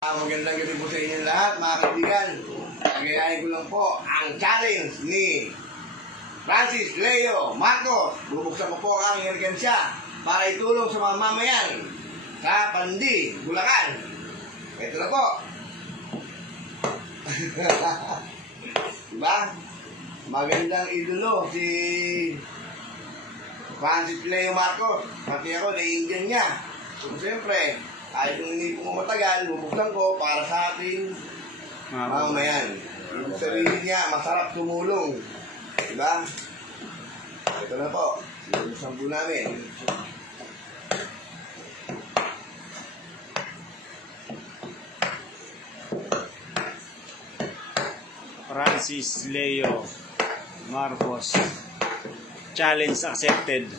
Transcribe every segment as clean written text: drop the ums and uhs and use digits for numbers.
Magandang gabi po sa inyo lahat, mga kaibigan. Nagayain ko lang po ang challenge ni Francis Leo Marcos. Bubuksan ko po ang aking ergansya para itulong sa mga mamayan sa Pandi, Bulacan. Ito na po. Diba? Magandang idolo si Francis Leo Marcos. Pati ako, naiindihan niya. So, siyempre, kahit kung hindi po matagal, bubuksan ko para sa ating mamayan. Ibig sabihin niya, masarap tumulong. Diba? Ito na po. Bubuksan po namin. Francis Leo Marcos. Challenge accepted.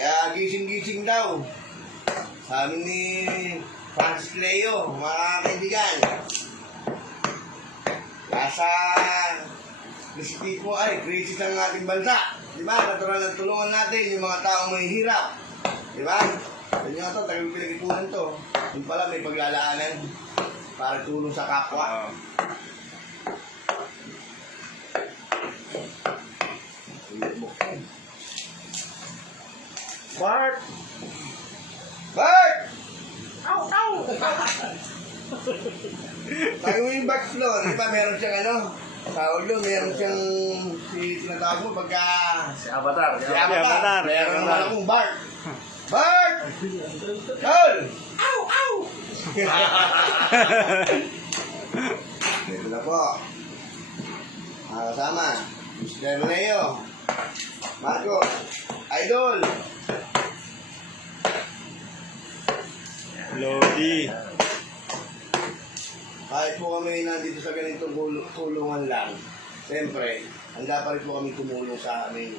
Kaya gising-gising daw. Sabi ni Francis Leo, mga kaibigan. Nasa krisis mo ay krisis ng ating bansa. Diba? Natural na tulungan natin yung mga taong may hirap. Diba? Yan nga ito, tagang pinag-ipunan to. Yung pala may paglalaanan para tulong sa kapwa. Bart! Bart! Ow! Ow! Tayo mo yung back floor. Diba meron siyang ano? Tawag doon, meron siyang tinatawag mo pagka... Si Avatar. Si Avatar. Meron naman akong Bart. Bart! Tol! Ow! Ow! Ito na po. Mga kasama. Mr. Leo. Marco. Idol. Lodi. Kahit po kami nandito sa ganitong tulungan lang, siyempre, handa pa rin po kami tumulong sa aming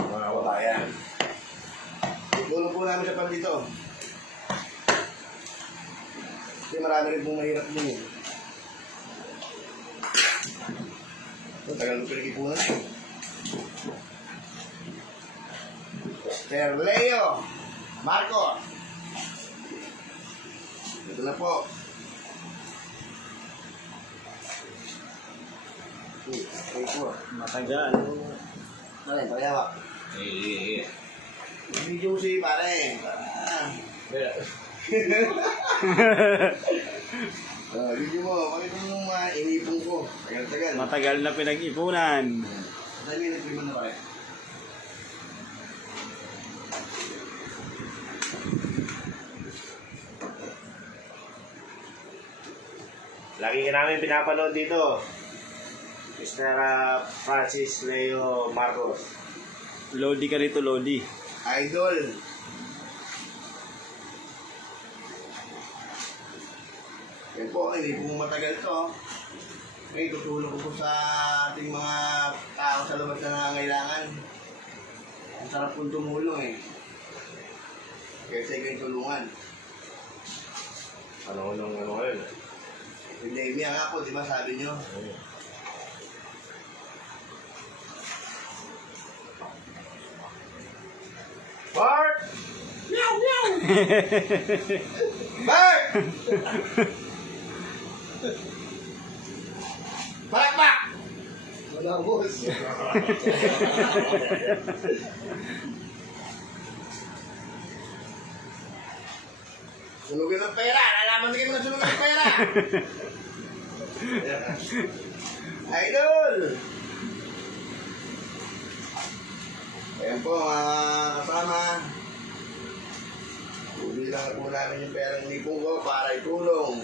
mga kababayan. Tulong po namin sa pandito. Kasi marami rin pong mahirap din eh. So, tagal mo pinag-ipunan eh. Mr. Leo Marcos. Ito na po. Okay po. Matagal. Dali, pagyawa. Video si pare. Video mo, pakita mo mga inipon ko. Tagal-tagal. Matagal na pinag-ipunan. Dali, nag-iwan na pare. Lagi ka namin pinapanood dito. Mr. Francis Leo Marcos. Lodi ka rito, Lodi. Idol. Yan po, hindi po matagal to. Ngayon, tutulong ko po sa ating mga tao sa labas na nangangailangan. Ang sarap pong tumulong eh. Kaya sa ikawing tulungan. Ano ngayon? Pandemya nga po, di ba sabi nyo? Bart! Meow, meow! Bart! Palakpak! Wala, boss. Sunugin ng pera! Nalaman din mo na sunugin ng pera! Idol! Ayan po mga kasama. Bilang po namin yung perang lipong ko para itulong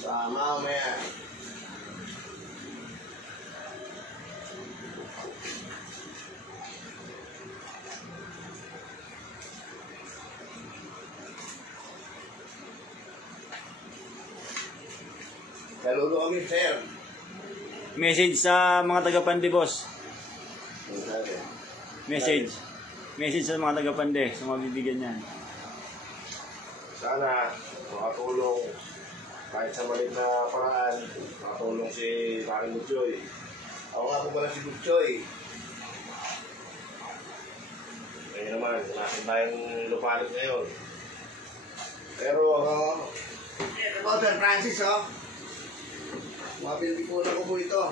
sa mamaya. Saludo kami, sir. Message sa mga taga-Pande, boss. Message. Message sa mga taga-Pande, sa mga bibigyan yan. Sana makatulong kahit sa maliit na paraan. Makatulong si Paring Butchoy. Ako nga po pala si Butchoy. Wala tayong lupalot ngayon. Pero, ito po, Sir Francis, oh. Mapildi po na ko po ito.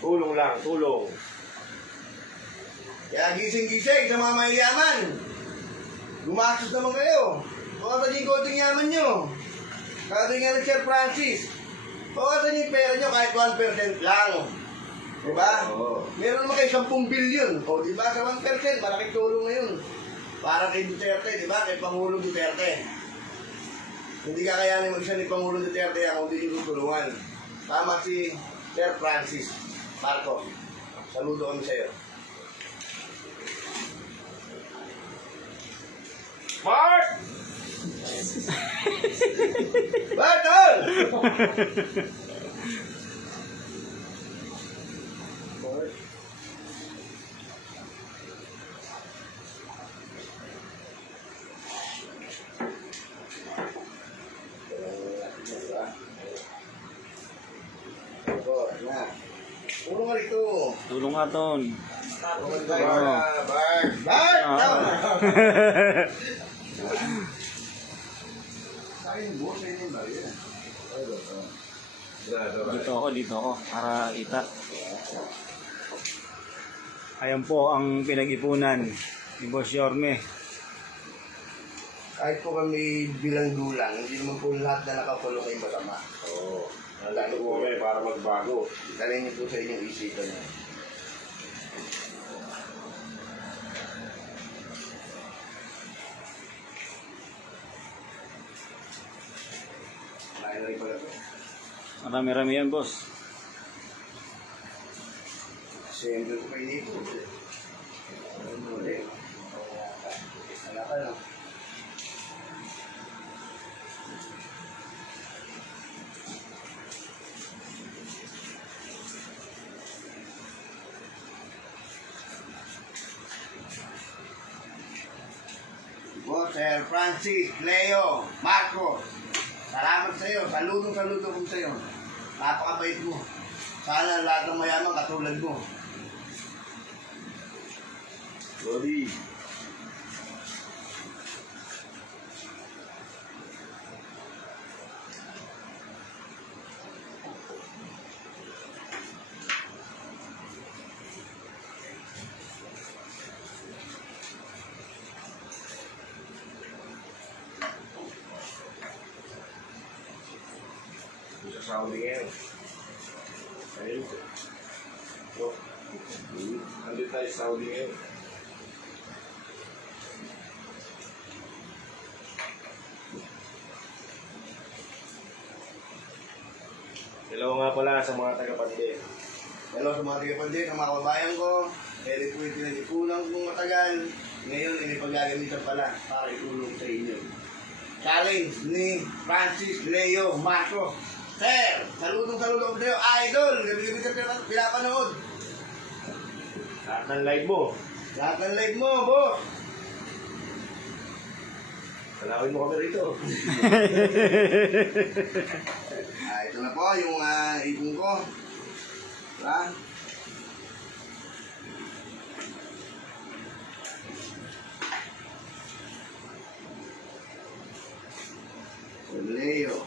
Tulong lang, tulong. Kaya gising-gising sa mga mayayaman. Gumastos naman kayo. Bawasan niyo yung konting yaman nyo. Sabi nga ng Sir Francis, bawasan niyo yung pera nyo kahit 1% lang. Diba? Oo. Meron naman kayo 10 billion. O diba sa 1%, malaking tulong na yun. Para kay Duterte, diba? Kay Pangulong Duterte. Hindi kakayanin mag-isa ni Pangulong Duterte kung hindi nyo tutulungan. Tama si Sir Francis Marco. Saludo kami sa'yo. Mark! Bartol! Puro nga rito. Tulong nga, Ton. Bart! Ah. Sa'yo mo, sa'yo yung barya. Dito ako, para kita. Ayan po ang pinag-ipunan ni Boss Yorme. Kahit po kami bilang dulang, hindi naman po lahat na nakakulong ay masama. Oo. Nandito po kami para magbago. Talin niyo po sa inyong isipan niyo. Kaya na rin pala ito. Marami-rami yan, Boss. Siyempre ko kayo nito. Ano ulit? Wala ka lang. Po, Sir Francis, Leo, Marco, salamat sa iyo. Saludo ko sa iyo. Napakabait mo. Sana lahat ng mayaman katulad mo. Lodi. Sa Saudi ngayon. Ayun. So, andito tayo sa Saudi ngayon. Hello nga pala sa mga taga-Pande. Hello sa mga tigapandit, ang mga kababayan ko. Pwede po yung pinag-ipunan kung matagal. Ngayon, inipaggagamitan pala para itulong sa inyo. Challenge ni Francis Leo Marco. Sir, saludo ko sa iyo. Idol, gabi-gabi ka pinapanood. Lahat ng live mo. Lahat ng live mo, boss. Kalawin mo kami rito. Ito na po yung ipon ko. Ha? Leo.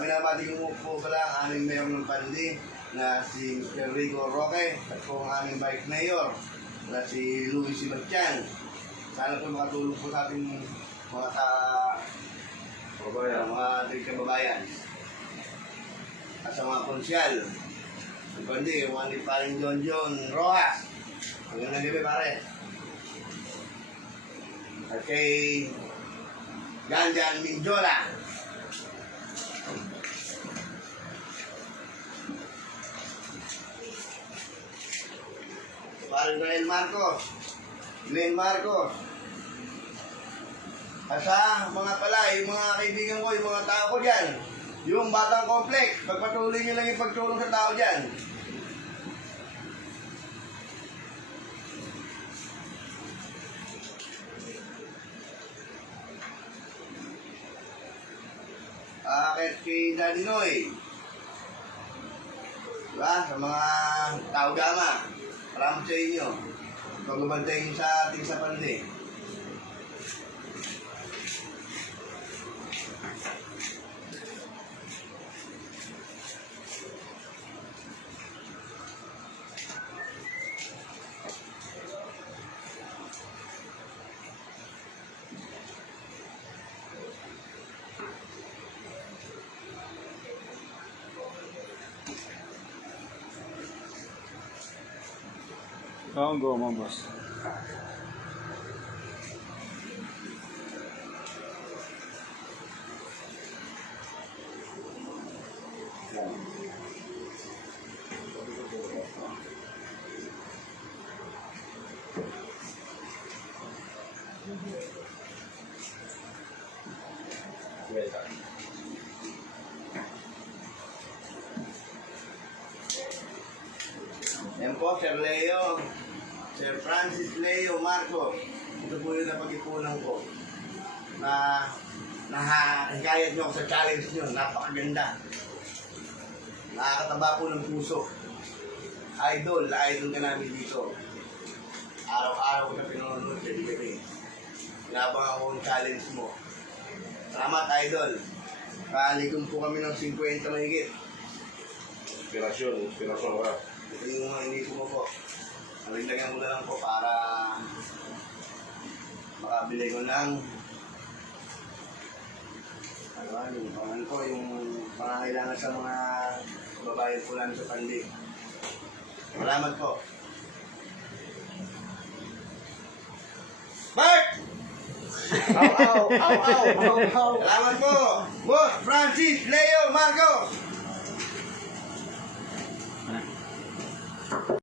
Binabati ko po pala ang aming mayor ng Pandi na si Mr. Rico Roque at po ang aming vice mayor na si Luis Sebastian. Sana po makatulong po sa ating mga Kabayan. mga ating kababayan. At sa mga konsyal. Kundi, yung mga paring John Rojas. Hanggang na gabi pare. At kay Jan Mindiola. Paring Glenn Marcos. At sa mga pala, yung mga kaibigan ko, yung mga tao ko dyan. Yung Batang Complex, pagpatuloy nyo lang yung pagtulong sa tao dyan. Kahit kay Daddy Noy. Diba? Sa mga tao gama. Salamat sa inyo. Pagbabantay nyo sa ating sa pandi. Oo, ang goma, boss. Welcome. Yan po, Sir Leo. Sir Francis Leo Marco. Ito po yung napag-ipunan ko. Na nahikayat nyo ako sa challenge nyo. Napakaganda. Nakakataba po ng puso. Idol ka namin dito. Araw-araw ko na pinanonood sa gabi. Pinabang ako yung challenge mo. Salamat, Idol. Kaligong po kami ng 50 mahigit. Inspirasyon ka. Ito yung mga inipo mo po. Nalagyan ko na lang po para makabili ko ng yung pangangailangan sa mga babae po namin sa pandi. Salamat po. Mark! Salamat po, Boss Francis Leo Marcos!